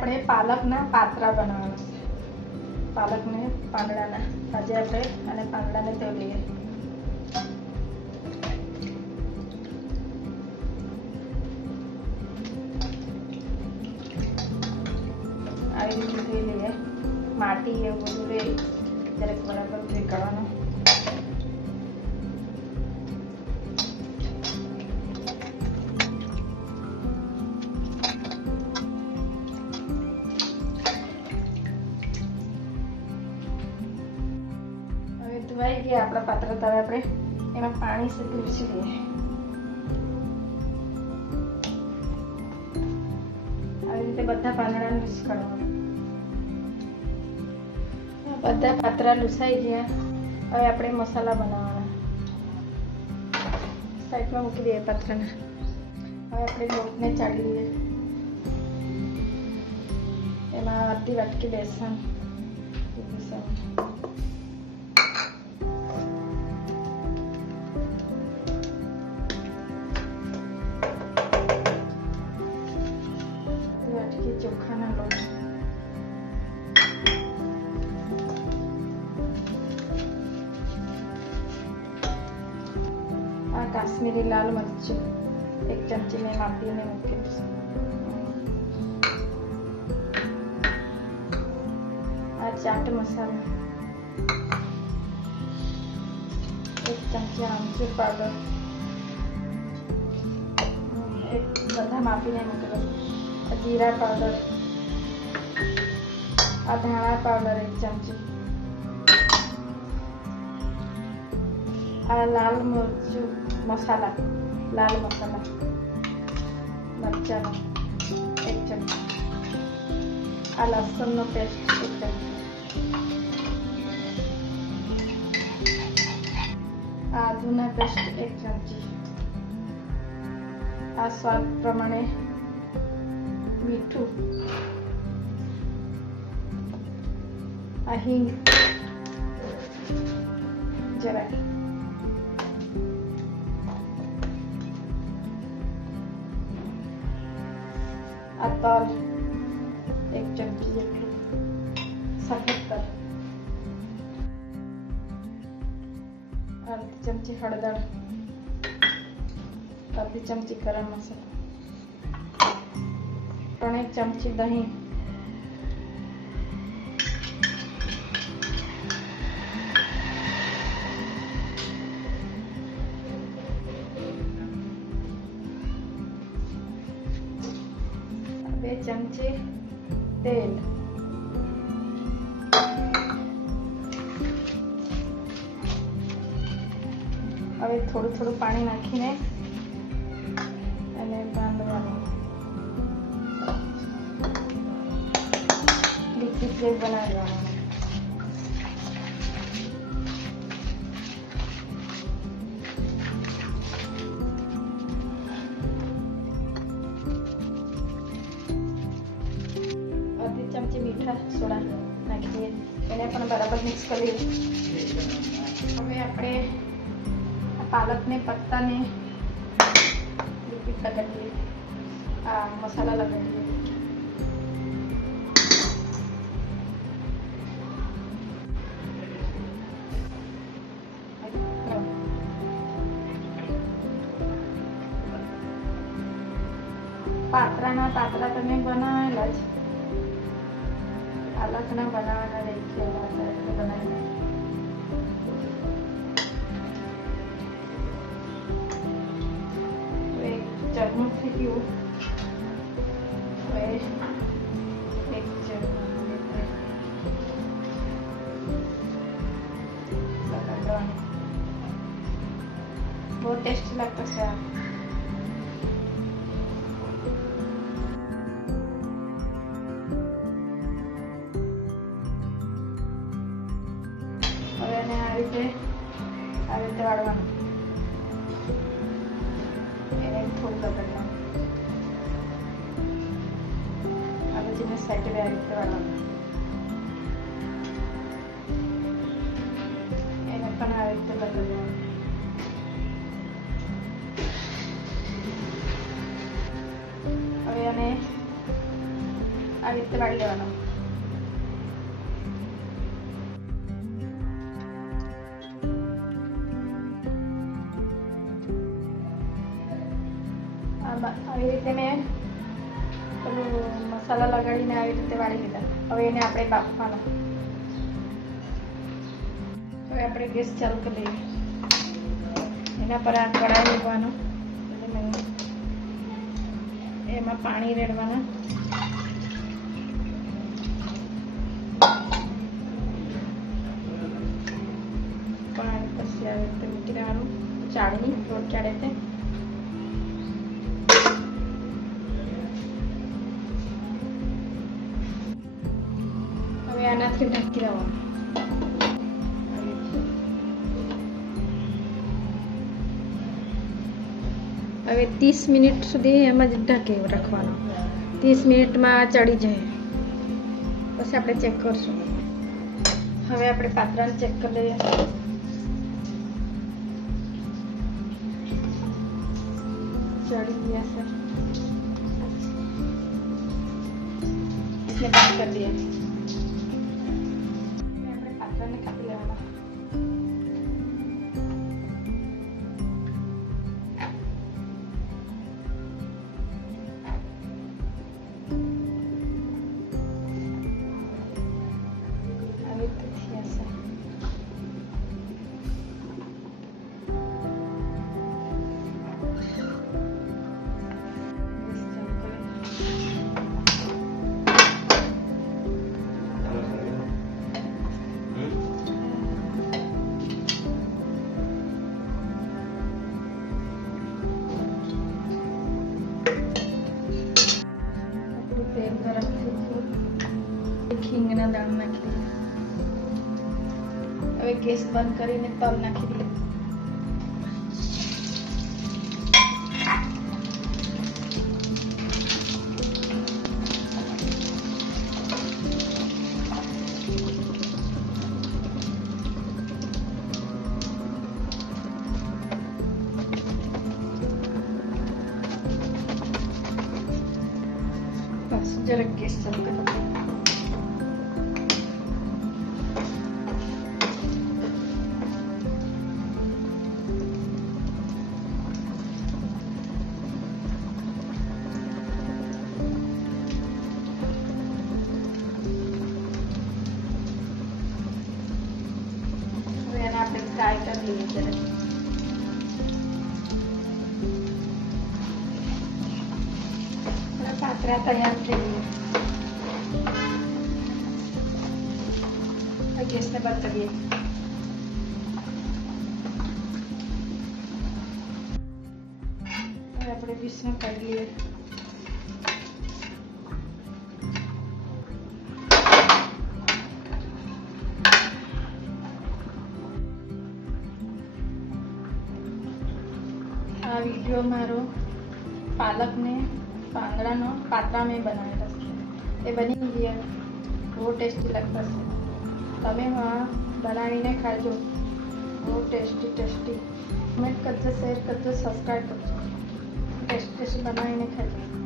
આપણે પાલકના પાત્રા બનાવવાના. પાલકને પાંદડાના આજે આપણે અને પાંદડાને તળીએ. આવી રીતે ધોઈ લઈએ. માટી એવું બધું રહે જરાક બરાબર ધોઈ કાઢવાનું. ધોવાઈ ગયા આપણા પાત્ર તવે આપણે એમાં પાણી સાથે લૂછી લઈએ. આવી રીતે બધા પાંદડા લૂછ કાઢવાના. બધા પાત્રા લૂછાઈ ગયા. હવે આપણે મસાલા બનાવવાના. સાઈડમાં મૂકી દઈએ પાત્રને. હવે આપણે લોટને ચાળી દઈએ. એમાં અડધી વાટકી બેસન, ચોખાના લોટ, આ કાશ્મીરી લાલ મરચું 1 ચમચી મેં માપીને મૂક્યું છે. આ ચાટ મસાલો 1 ચમચી આમચૂર પાવડર, બધા માપીને મૂકેલો. जीरा पाउडर, आ धाना पाउडर 1 चमची, आ लाल मरचू मसाला, लाल मसाला मरचा 1 चमची, आ लहसुन नो पेस्ट 1 चमची, आ आदूना पेस्ट 1 चमची, आ स्वाद प्रमाणे मीठू, आ हींग जरा, आ तल 1 चमची જેટલું, સફેદ તલ, અડધી ચમચી હળદર, અડધી ચમચી ગરમ મસાલો, 1 ચમચી દહીં, બે ચમચી તેલ, હવે થોડું થોડું પાણી નાખીને અને બાંધવાનું. લિક્વિડ જેવું બનાવી દેવાનું. અડધી ચમચી મીઠા સોડા નાખી દઈએ. એને પણ બરાબર મિક્સ કરી દઈએ. હવે આપણે પાલકને પત્તાને લિક્વિડ લગાડી દઈએ. આ મસાલા લગાડી દઈએ. પાત્રા તમે બનાવેલા જ, પાલકના બનાવવાના રહી ગયા બનાવીને. હવે ચરણું થઈ ગયું. હવે 1 ચમચી લગાડવાનું. બહુ ટેસ્ટી લાગતો છે આ. આ રીતે વાળવાનું. એને થોડું લગાડવાનું. આ પછી સાઈડ આ રીતે વાળવાનું. એને પણ આ રીતે લગાડવાનું. હવે આને આવી રીતે વાળી લેવાનો. આવી રીતે મેં પેલું મસાલા લગાડીને આવી રીતે વાળી લીધા. હવે એને આપણે બાફવાના. હવે આપણે ગેસ ચાલુ કરી દઈએ. એના પર આ કઢાઈ મૂકવાનો. એમાં પાણી રેડવાના. પાણી પછી આવી રીતે મૂકી દેવાનું. ચાળણી લોટ ચાળે તે હવે આનાથી ઢાંકી દેવાનું. હવે 30 મિનિટ સુધી એમ જ ઢાંકી રાખવાનો. 30 મિનિટમાં ચડી જાય પછી આપણે ચેક કરશું. હવે આપણે પાત્રાને ચેક કરી લઈએ. ચડી ગયા છે. इसमें બંધ કરી દઈએ. આપણે પાત્રાને કાપી લેવાના. તેલ ગરમ થઈ ગયું. હિંગના દાણા નાખી દઈએ. હવે ગેસ બંધ કરીને તલ નાખી દઈએ. બસ જરાક ગેસ ચાલુ કરી દઈએ. હવે એને આપણે ફ્રાય કરી લઈએ જરાક. પાત્રા તૈયાર થઈ ગયું. ગેસને બંધ કરીએ. હવે આપણે ડીશમાં કાઢી લઈએ. આ વિડીયો મારો પાલકને પાંદડાનો પાત્રા મેં બનાવેલા છે. એ બની ગયા. બહુ ટેસ્ટી લાગતા છે. તમે બનાવીને ખાજો. બહુ ટેસ્ટી. કમેન્ટ કરજો, શેર કરજો, સબસ્ક્રાઈબ કરજો. ટેસ્ટી બનાવીને ખાજો.